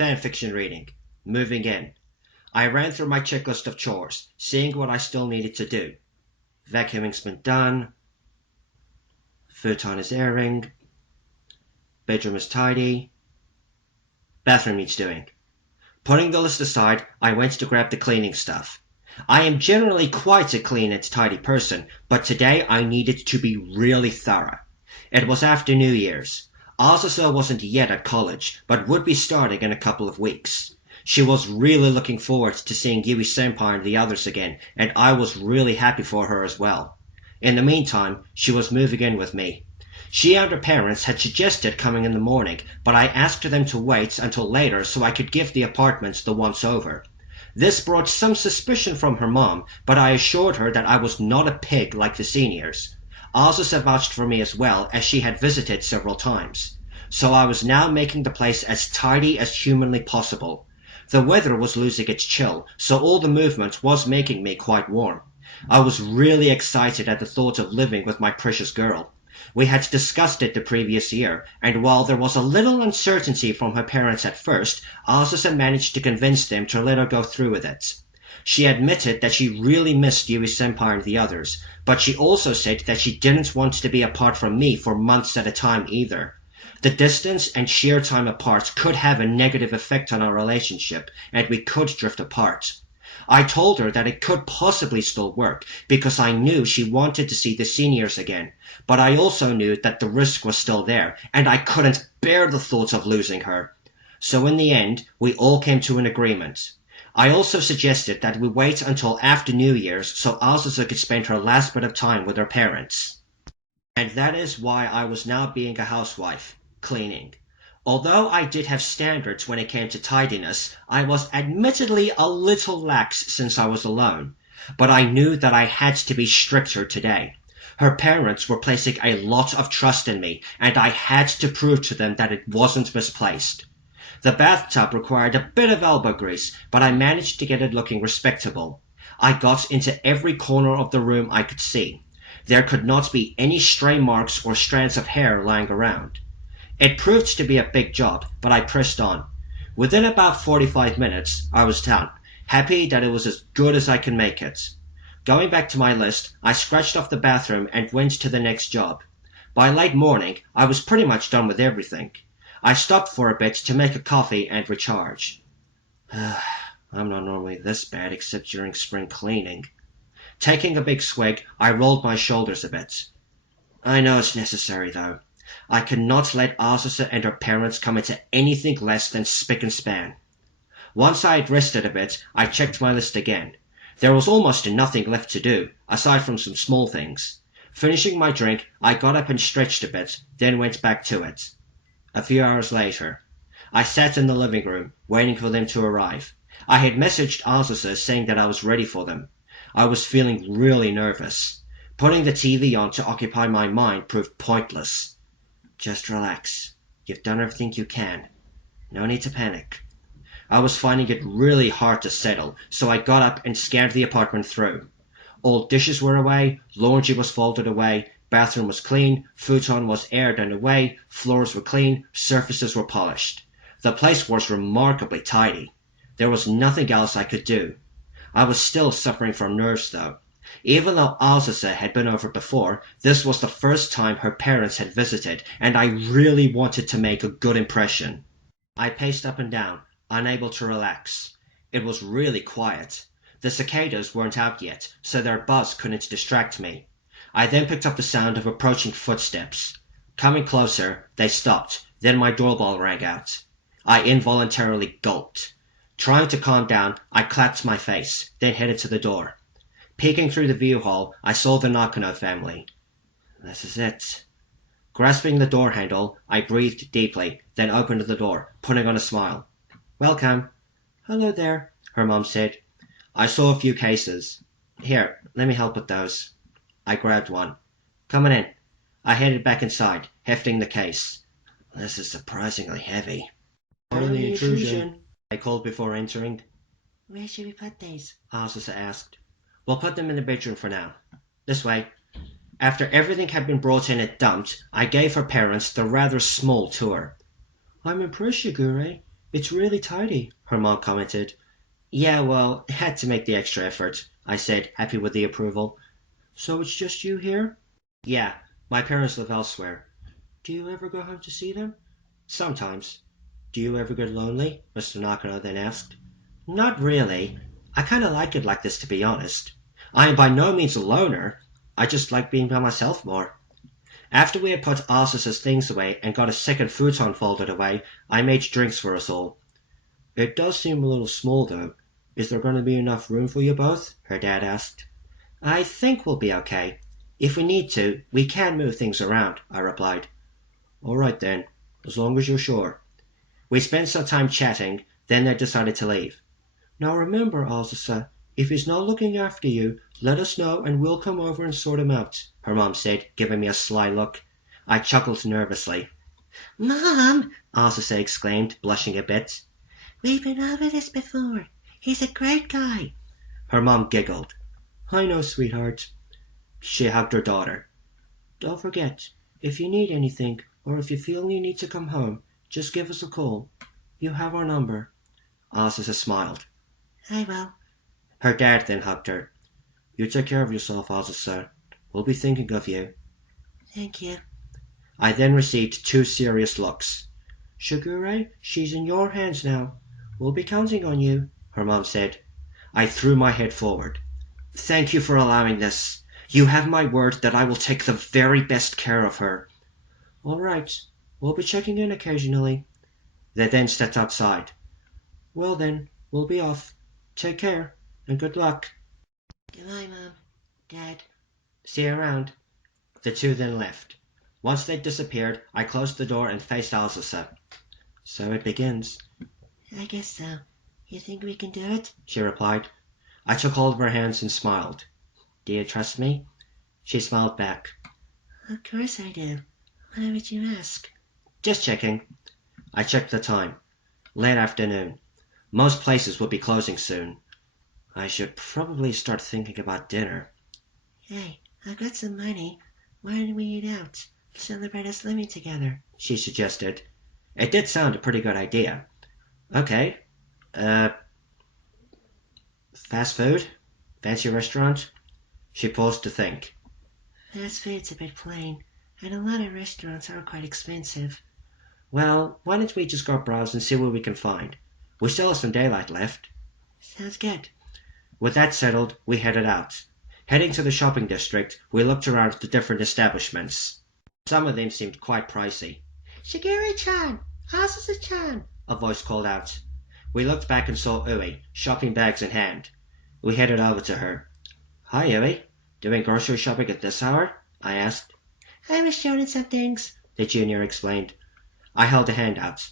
Fanfiction reading. Moving in. I ran through my checklist of chores, seeing what I still needed to do. Vacuuming's been done. Futon is airing. Bedroom is tidy. Bathroom needs doing. Putting the list aside, I went to grab the cleaning stuff. I am generally quite a clean and tidy person, but today I needed to be really thorough. It was after New Year's. Azusa wasn't yet at college, but would be starting in a couple of weeks. She was really looking forward to seeing Yui-senpai and the others again, and I was really happy for her as well. In the meantime, she was moving in with me. She and her parents had suggested coming in the morning, but I asked them to wait until later so I could give the apartment the once over. This brought some suspicion from her mom, but I assured her that I was not a pig like the seniors. Azusa vouched for me as well, as she had visited several times. So I was now making the place as tidy as humanly possible. The weather was losing its chill, so all the movement was making me quite warm. I was really excited at the thought of living with my precious girl. We had discussed it the previous year, and while there was a little uncertainty from her parents at first, Azusa managed to convince them to let her go through with it. She admitted that she really missed Yui-senpai and the others, but she also said that she didn't want to be apart from me for months at a time either. The distance and sheer time apart could have a negative effect on our relationship, and we could drift apart. I told her that it could possibly still work, because I knew she wanted to see the seniors again, but I also knew that the risk was still there, and I couldn't bear the thought of losing her. So in the end, we all came to an agreement. I also suggested that we wait until after New Year's so Azusa could spend her last bit of time with her parents. And that is why I was now being a housewife, cleaning. Although I did have standards when it came to tidiness, I was admittedly a little lax since I was alone. But I knew that I had to be stricter today. Her parents were placing a lot of trust in me, and I had to prove to them that it wasn't misplaced. The bathtub required a bit of elbow grease, but I managed to get it looking respectable. I got into every corner of the room I could see. There could not be any stray marks or strands of hair lying around. It proved to be a big job, but I pressed on. Within about 45 minutes, I was done, happy that it was as good as I could make it. Going back to my list, I scratched off the bathroom and went to the next job. By late morning, I was pretty much done with everything. I stopped for a bit to make a coffee and recharge. I'm not normally this bad except during spring cleaning. Taking a big swig, I rolled my shoulders a bit. I know it's necessary, though. I cannot let Azusa and her parents come into anything less than spick and span. Once I had rested a bit, I checked my list again. There was almost nothing left to do, aside from some small things. Finishing my drink, I got up and stretched a bit, then went back to it. A few hours later, I sat in the living room, waiting for them to arrive. I had messaged Azusa saying that I was ready for them. I was feeling really nervous. Putting the TV on to occupy my mind proved pointless. Just relax. You've done everything you can. No need to panic. I was finding it really hard to settle, so I got up and scanned the apartment through. All dishes were away, laundry was folded away, bathroom was clean, futon was aired and away, floors were clean, surfaces were polished. The place was remarkably tidy. There was nothing else I could do. I was still suffering from nerves, though. Even though Azusa had been over before, this was the first time her parents had visited, and I really wanted to make a good impression. I paced up and down, unable to relax. It was really quiet. The cicadas weren't out yet, so their buzz couldn't distract me. I then picked up the sound of approaching footsteps. Coming closer, they stopped, then my doorbell rang out. I involuntarily gulped. Trying to calm down, I clapped my face, then headed to the door. Peeking through the view hall, I saw the Nakano family. This is it. Grasping the door handle, I breathed deeply, then opened the door, putting on a smile. Welcome. Hello there, her mom said. I saw a few cases. Here, let me help with those. I grabbed one. Coming in. I headed back inside, hefting the case. This is surprisingly heavy. Pardon the intrusion, I called before entering. Where should we put these? Azusa asked. We'll put them in the bedroom for now. This way. After everything had been brought in and dumped, I gave her parents the rather small tour. I'm impressed, Shigure. It's really tidy, her mom commented. Yeah, well, had to make the extra effort, I said, happy with the approval. So it's just you here? Yeah, my parents live elsewhere. Do you ever go home to see them? Sometimes. Do you ever get lonely? Mr. Nakano then asked. Not really. I kind of like it like this, to be honest. I am by no means a loner. I just like being by myself more. After we had put Azusa's things away and got a second futon folded away, I made drinks for us all. It does seem a little small, though. Is there going to be enough room for you both? Her dad asked. I think we'll be okay. If we need to, we can move things around, I replied. All right then, as long as you're sure. We spent some time chatting, then they decided to leave. Now remember, Azusa, if he's not looking after you, let us know and we'll come over and sort him out, her mom said, giving me a sly look. I chuckled nervously. Mom, Azusa exclaimed, blushing a bit. We've been over this before. He's a great guy. Her mom giggled. I know, sweetheart. She hugged her daughter. Don't forget, if you need anything, or if you feel you need to come home, just give us a call. You have our number. Azusa smiled. I will. Her dad then hugged her. You take care of yourself, Azusa. We'll be thinking of you. Thank you. I then received two serious looks. Shigure, she's in your hands now. We'll be counting on you, her mom said. I threw my head forward. Thank you for allowing this. You have my word that I will take the very best care of her. All right. We'll be checking in occasionally. They then stepped outside. Well then, we'll be off. Take care, and good luck. Goodbye, Mom. Dad. See you around. The two then left. Once they disappeared, I closed the door and faced Azusa. So it begins. I guess so. You think we can do it? She replied. I took hold of her hands and smiled. Do you trust me? She smiled back. Of course I do. Why would you ask? Just checking. I checked the time. Late afternoon. Most places will be closing soon. I should probably start thinking about dinner. Hey, I've got some money. Why don't we eat out? Celebrate us living together, she suggested. It did sound a pretty good idea. Okay. Fast food? Fancy restaurant? She paused to think. Fast food's a bit plain, and a lot of restaurants are quite expensive. Well, why don't we just go browse and see what we can find? We still have some daylight left. Sounds good. With that settled, we headed out. Heading to the shopping district, we looked around at the different establishments. Some of them seemed quite pricey. Shigure-chan! Azusa-chan! A voice called out. We looked back and saw Ui, shopping bags in hand. We headed over to her. Hi, Ui. Doing grocery shopping at this hour? I asked. I was showing some things, the junior explained. I held a hand out.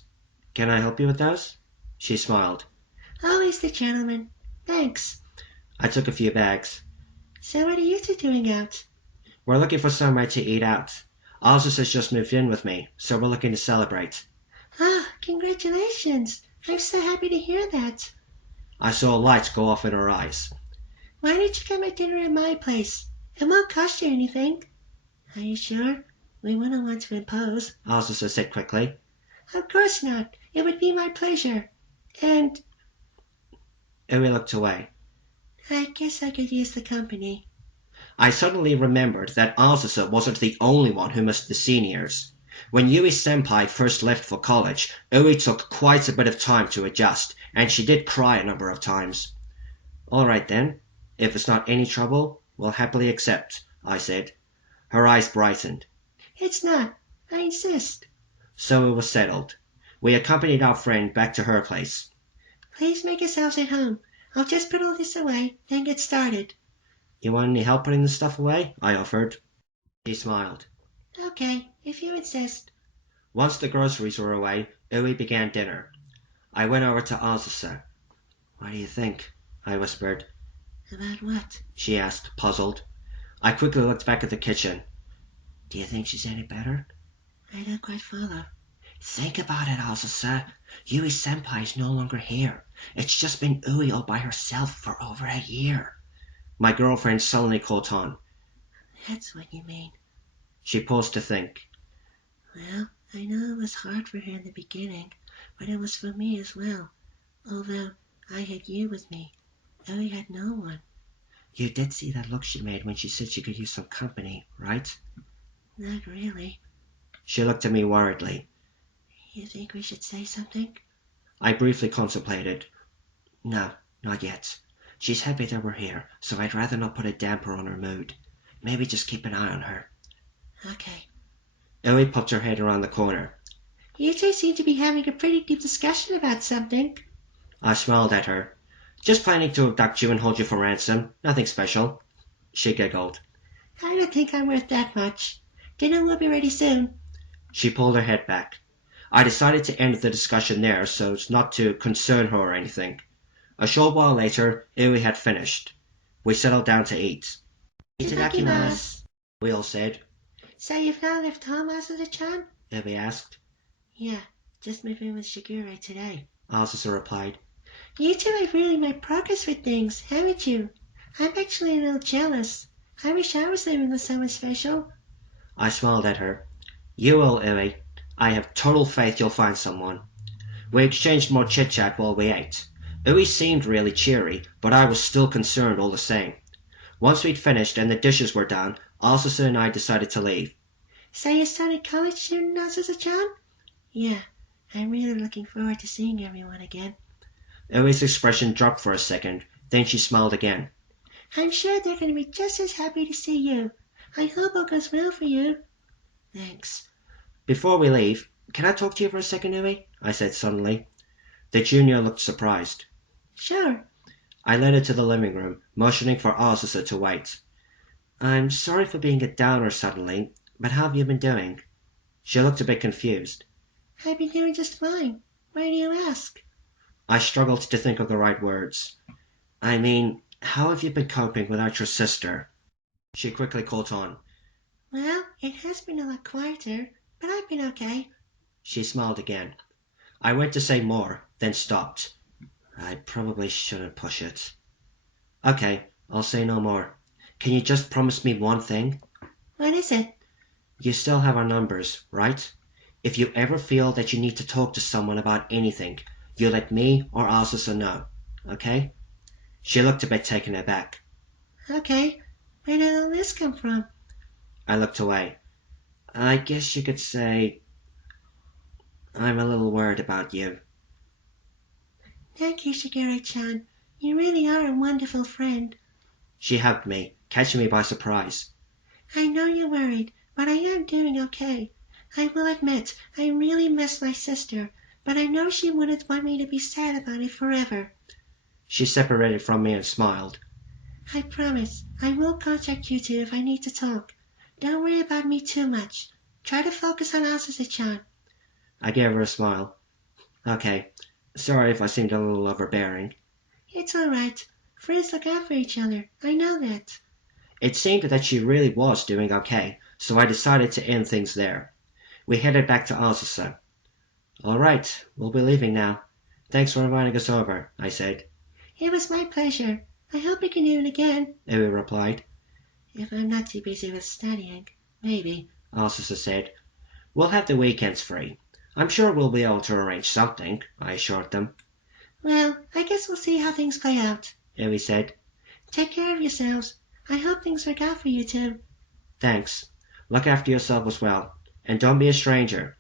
Can I help you with those? She smiled. Always the gentleman. Thanks. I took a few bags. So what are you two doing out? We're looking for somewhere to eat out. Azus has just moved in with me, so we're looking to celebrate. Ah, congratulations. I'm so happy to hear that. I saw lights go off in her eyes. Why don't you come at dinner at my place? It won't cost you anything. Are you sure? We wouldn't want to impose, Azusa said quickly. Of course not. It would be my pleasure. And... Ui looked away. I guess I could use the company. I suddenly remembered that Azusa wasn't the only one who missed the seniors. When Yui-senpai first left for college, Ui took quite a bit of time to adjust, and she did cry a number of times. All right then. If it's not any trouble, we'll happily accept, I said. Her eyes brightened. It's not. I insist. So it was settled. We accompanied our friend back to her place. Please make yourselves at home. I'll just put all this away, then get started. You want any help putting the stuff away? I offered. She smiled. Okay, if you insist. Once the groceries were away, Ui began dinner. I went over to Azusa. What do you think? I whispered. About what? She asked, puzzled. I quickly looked back at the kitchen. Do you think she's any better? I don't quite follow. Think about it, Azusa. Yui-senpai's no longer here. It's just been Ui all by herself for over a year. My girlfriend suddenly caught on. That's what you mean. She paused to think. Well, I know it was hard for her in the beginning, but it was for me as well, although I had you with me. Ellie had no one. You did see that look she made when she said she could use some company, right? Not really. She looked at me worriedly. You think we should say something? I briefly contemplated. No, not yet. She's happy that we're here, so I'd rather not put a damper on her mood. Maybe just keep an eye on her. Okay. Ellie popped her head around the corner. You two seem to be having a pretty deep discussion about something. I smiled at her. Just planning to abduct you and hold you for ransom. Nothing special. She giggled. I don't think I'm worth that much. Dinner will be ready soon. She pulled her head back. I decided to end the discussion there so as not to concern her or anything. A short while later, Iwi had finished. We settled down to eat. Itadakimasu, we all said. So you've now left home, Azusa-chan? Iwi asked. Yeah, just moved in with Shigure today. Azusa replied. You two have really made progress with things, haven't you? I'm actually a little jealous. I wish I was living with someone special. I smiled at her. You will, Iwi. I have total faith you'll find someone. We exchanged more chit-chat while we ate. Iwi seemed really cheery, but I was still concerned all the same. Once we'd finished and the dishes were done, Azusa and I decided to leave. So you started college soon, Azusa-chan? Yeah, I'm really looking forward to seeing everyone again. Iwi's expression dropped for a second, then she smiled again. I'm sure they're going to be just as happy to see you. I hope all goes well for you. Thanks. Before we leave, can I talk to you for a second, Iwi? I said suddenly. The junior looked surprised. Sure. I led her to the living room, motioning for Azusa to wait. I'm sorry for being a downer suddenly, but how have you been doing? She looked a bit confused. I've been doing just fine. Why do you ask? I struggled to think of the right words. I mean, how have you been coping without your sister? She quickly caught on. Well, it has been a lot quieter, but I've been okay. She smiled again. I went to say more, then stopped. I probably shouldn't push it. Okay, I'll say no more. Can you just promise me one thing? What is it? You still have our numbers, right? If you ever feel that you need to talk to someone about anything, you let me or Azusa know, okay? She looked a bit taken aback. Okay. Where did all this come from? I looked away. I guess you could say I'm a little worried about you. Thank you, Shigure-chan. You really are a wonderful friend. She hugged me, catching me by surprise. I know you're worried, but I am doing okay. I will admit, I really miss my sister, but I know she wouldn't want me to be sad about it forever. She separated from me and smiled. I promise, I will contact you two if I need to talk. Don't worry about me too much. Try to focus on Azusa-chan. I gave her a smile. Okay, sorry if I seemed a little overbearing. It's all right. Friends look out for each other. I know that. It seemed that she really was doing okay, so I decided to end things there. We headed back to Azusa. All right, we'll be leaving now. Thanks for inviting us over, I said. It was my pleasure. I hope we can do it again. Ewi replied. If I'm not too busy with studying, maybe. Azusa said. We'll have the weekends free. I'm sure we'll be able to arrange something, I assured them. Well, I guess we'll see how things play out. Ewi said. Take care of yourselves. I hope things work out for you two. Thanks. Look after yourself as well. And don't be a stranger.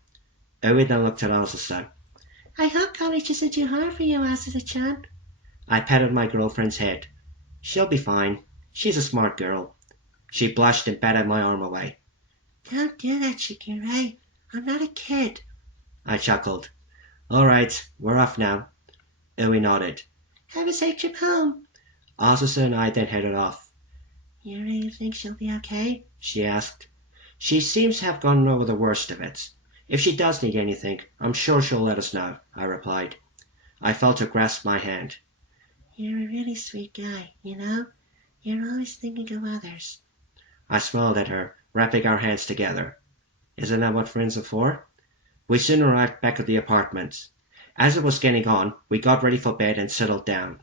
Ewi then looked at Azusa. I hope college isn't too hard for you, Azusa-chan. I patted my girlfriend's head. She'll be fine. She's a smart girl. She blushed and batted my arm away. Don't do that, Shigure. I'm not a kid. I chuckled. All right, we're off now. Ewi nodded. Have a safe trip home. Azusa and I then headed off. You really think she'll be okay? She asked. She seems to have gotten over the worst of it. If she does need anything, I'm sure she'll let us know, I replied. I felt her grasp my hand. You're a really sweet guy, you know? You're always thinking of others. I smiled at her, wrapping our hands together. Isn't that what friends are for? We soon arrived back at the apartment. As it was getting on, we got ready for bed and settled down.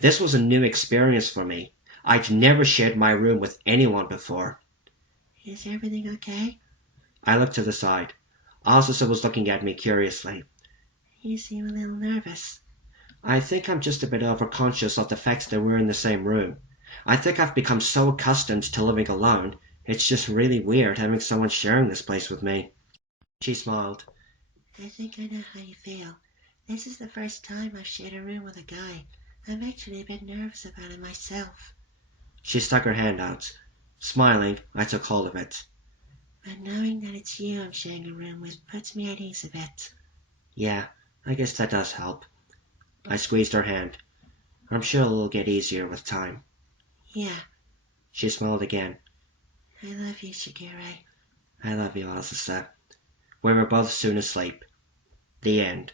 This was a new experience for me. I'd never shared my room with anyone before. Is everything okay? I looked to the side. Azusa was looking at me curiously. You seem a little nervous. I think I'm just a bit overconscious of the fact that we're in the same room. I think I've become so accustomed to living alone, it's just really weird having someone sharing this place with me. She smiled. I think I know how you feel. This is the first time I've shared a room with a guy. I'm actually a bit nervous about it myself. She stuck her hand out. Smiling, I took hold of it. But knowing that it's you I'm sharing a room with puts me at ease a bit. Yeah, I guess that does help. I squeezed her hand. I'm sure it'll get easier with time. Yeah. She smiled again. I love you, Shigure. I love you, Azusa. We were both soon asleep. The end.